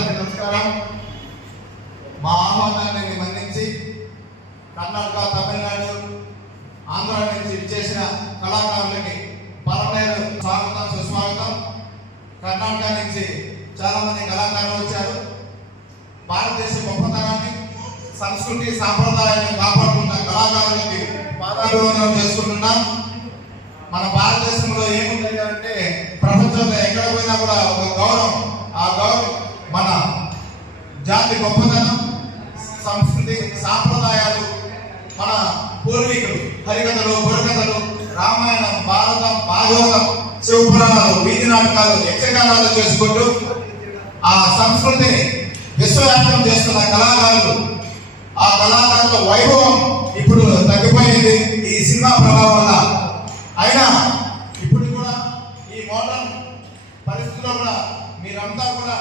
అందరికీ నమస్కారం. మా ఆహ్వానాన్ని మన్నించి కర్ణాటక, తమిళనాడు, ఆంధ్ర నుంచి ఇచ్చేసిన కళాకారులకి పరమేరు స్వాగతం, సుస్వాగతం. కర్ణాటక నుంచి చాలా మంది కళాకారులు వచ్చారు. భారతదేశ గొప్పతనాన్ని, సంస్కృతి, సాంప్రదాయాన్ని కాపాడుతున్న కళాకారులకి పాదాభివందనం చేసుకుంటున్నాం. మన భారతదేశంలో ఏముంది అంటే ప్రపంచంలో ఎక్కడ పోయినా కూడా ఒక గౌరవం. ఆ గౌరవం మన జాతి గొప్పతనం, సంస్కృతి, సాంప్రదాయాలు, మన పూర్వీకులు హరికథలు, బుర్రకథలు, రామాయణం, భారతం, భాగవతం, శివపురాణాలు, వీధి నాటకాలు, యక్షగానాలు చేసుకుంటూ ఆ సంస్కృతిని విశ్వవ్యాప్తం చేస్తున్న కళాకారులు. ఆ కళాకారుల వైభవం ఇప్పుడు తగ్గిపోయింది ఈ సినిమా ప్రభావం వల్ల. అయినా ఇప్పుడు కూడా ఈ మోడర్న్ పరిస్థితుల్లో కూడా మీరంతా కూడా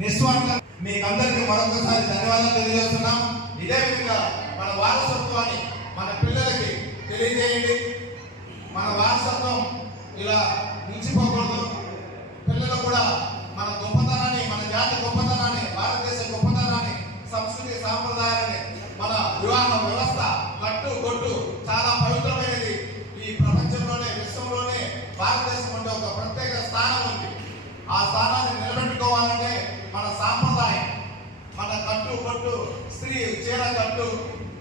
నిస్వార్థం. మీకందరికీ మరొకసారి ధన్యవాదాలు తెలియజేస్తున్నాం. ఇదే విధంగా మన వారసత్వాన్ని మన పిల్లలకి తెలియజేయండి. మన వారసత్వం ఇలా నిలిచిపోకూడదు. పిల్లలు కూడా మన గొప్పతనాన్ని, మన జాతి గొప్పతనాన్ని, భారతదేశ గొప్పతనాన్ని, సంస్కృతి, సాంప్రదాయాన్ని, మన వివాహ వ్యవస్థ, కట్టు కొట్టు చాలా పవిత్రమైనది. ఈ ప్రపంచంలోనే, విశ్వంలోనే భారతదేశం అంటే ఒక ప్రత్యేక స్థానం ఉంది. ఆ స్థానాన్ని నిలబెట్టుకోవాలంటే మన సాంప్రదాయం, మన కట్టు కొట్టు, స్త్రీ చీర కట్టు,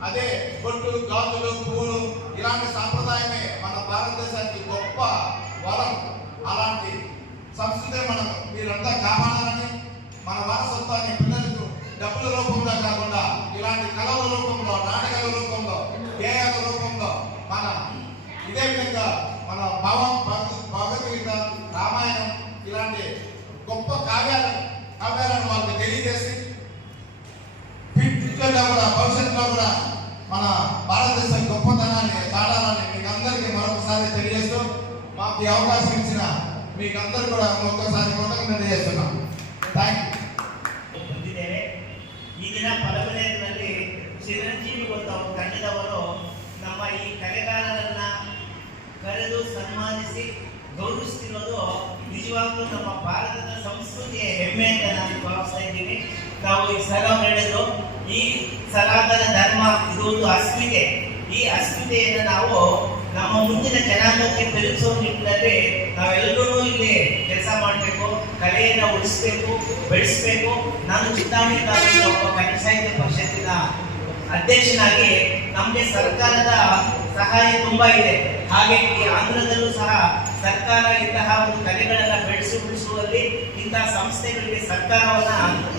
అదే బొట్టు, గాజులు, పువ్వులు, ఇలాంటి సాంప్రదాయమే మన భారతదేశానికి గొప్ప వరం. అలాంటి సంస్కృతి మనం మీరంతా కాపాడాలని, మన వారసత్వాన్ని పిల్లలకు డబ్బుల రూపంలో కాకుండా ఇలాంటి కళల రూపంలో, నాటకాల రూపంలో, గేయాల రూపంలో మన ఇదే విధంగా మన భగవద్గీత, రామాయణం ఇలాంటి గొప్ప కావ్యాలను వాళ్ళకి తెలియజేసి ఫ్యూచర్లో కూడా, భవిష్యత్తులో కూడా మన భారతదేశం గొప్పతనాన్ని చాటాలని మీకు అందరికీ మరొకసారి తెలియజేస్తూ, మాకు ఈ అవకాశం ఇచ్చిన మీకు అందరూ కూడా ఒక్కసారి కృతజ్ఞత చేస్తున్నాం. Thank you. ಈ ದಿನ ಪರಮನೆಯಲ್ಲಿ ಚಿರಂಜೀವಿ ತಂಡದವರು ನಮ್ಮ ಈ ಕಲೆಗಾರರನ್ನ ಕರೆದು ಸನ್ಮಾನಿಸಿ ಗೌರವಿಸ್ತಿರೋದು ನಿಜವಾಗ್ಲೂ ನಮ್ಮ ಭಾರತದ ಸಂಸ್ಕೃತಿಯ ಹೆಮ್ಮೆ ಅಂತ ನಾನು ಭಾವಿಸ್ತಾ ಇದ್ದೀನಿ. ನಾವು ಈ ಸಲ ಹೇಳಿದ್ರು, ಈ ಸನಾತನ ಧರ್ಮ ಇದು ಒಂದು ಅಸ್ಮಿತೆ. ಈ ಅಸ್ಮಿತೆಯನ್ನು ನಾವು ನಮ್ಮ ಮುಂದಿನ ಜನಾಂಗಕ್ಕೆ ತಿಳಿಸೋ ನಿಟ್ಟಿನಲ್ಲಿ ನಾವೆಲ್ಲರೂ ಇಲ್ಲಿ ಕೆಲಸ ಮಾಡಬೇಕು, ಕಲೆಯನ್ನು ಉಳಿಸಬೇಕು, ಬೆಳೆಸಬೇಕು. ನಾನು ಚಿಂತಾಮಣಿ ತಾಲೂಕಿನ ಒಬ್ಬ ಕನ್ನಡ ಸಾಹಿತ್ಯ ಪರಿಷತ್ತಿನ ಅಧ್ಯಕ್ಷನಾಗಿ ನಮಗೆ ಸರ್ಕಾರದ ಸಹಾಯ ತುಂಬಾ ಇದೆ. ಹಾಗೆ ಈ ಆಂಧ್ರದಲ್ಲೂ ಸಹ ಸರ್ಕಾರ ಇಂತಹ ಒಂದು ಕಲೆಗಳನ್ನು ಬೆಳೆಸುವಲ್ಲಿ ಇಂತಹ ಸಂಸ್ಥೆಗಳಿಗೆ ಸರ್ಕಾರವನ್ನ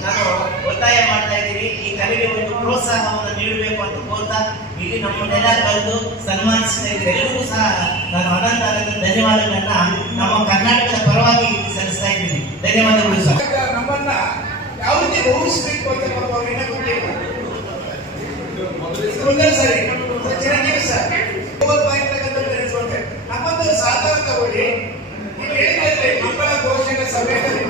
ನಾನು ಒತ್ತಾಯ ಮಾಡ್ತಾ ಇದ್ದೀನಿ. ಈ ಕಲೆಗೆ ಒಂದು ಪ್ರೋತ್ಸಾಹವನ್ನು ನೀಡಬೇಕು ಅಂತ ಕೋರ್ತಾ ಇಲ್ಲಿ ನಮ್ಮನ್ನೆಲ್ಲ ಕರೆದು ಸನ್ಮಾನಿಸಿದ ಎಲ್ಲರಿಗೂ ಸಹ ನಾನು ಅನಂತ ಧನ್ಯವಾದಗಳನ್ನ ನಮ್ಮ ಕರ್ನಾಟಕದ ಪರವಾಗಿ ಸಲ್ಲಿಸ್ತಾ ಇದ್ದೀನಿ. ಧನ್ಯವಾದಗಳು ಸರ್. ನಮ್ಮನ್ನ ಯಾವ ರೀತಿ ಗೌರವಿಸಬೇಕು ಅಂತ ನಾವು ವಿನಂತಿ ಸರಿ ಚಿರಂಜೀವಿ ಸರ್ ನಮ್ಮದು ಸಾಧಾರಣ ತಗೊಳ್ಳಿ. ನೀವು ಹೇಳಿದ್ರೆ ಮಕ್ಕಳ ಪೋಷಕ ಸಭೆಯಲ್ಲಿ